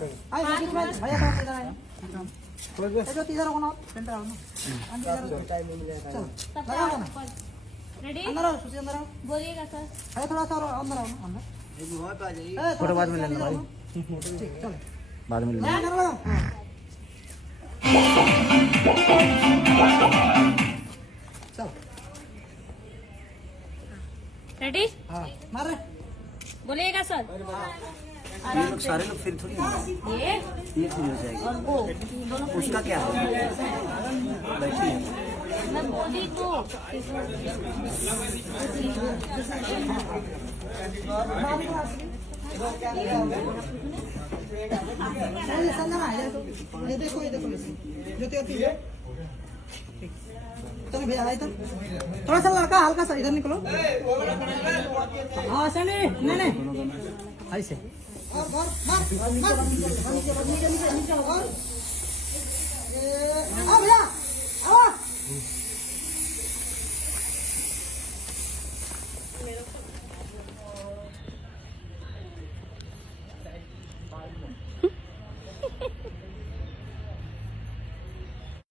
आई भैया तो इधर आए ये जो तीसरा कोना सेंटर आओ ना अंदर टाइम में मिलेगा चल लगाओ ना रेडी अंदर आओ सुशी अंदर आओ बोलिएगा सर अरे थोड़ा सा और अंदर आओ ना अंदर एक वहां पे आ जाइए फोटो बाद में लेना भाई ठीक चल बाद में लगाओ लगाओ चल रेडी हां मार रे बोलिएगा सर ये लोग सारे लोग फिर थोड़ी ये ये चीज हो जाएगी और वो उसका क्या है बैठिए मैं बोली तो संजना है ये देखो जो तेरी है चलो भैया आई तो थोड़ा सा लड़का हल्का सा इधर निकलो हाँ सनी नहीं नहीं ऐसे और मार नीचे और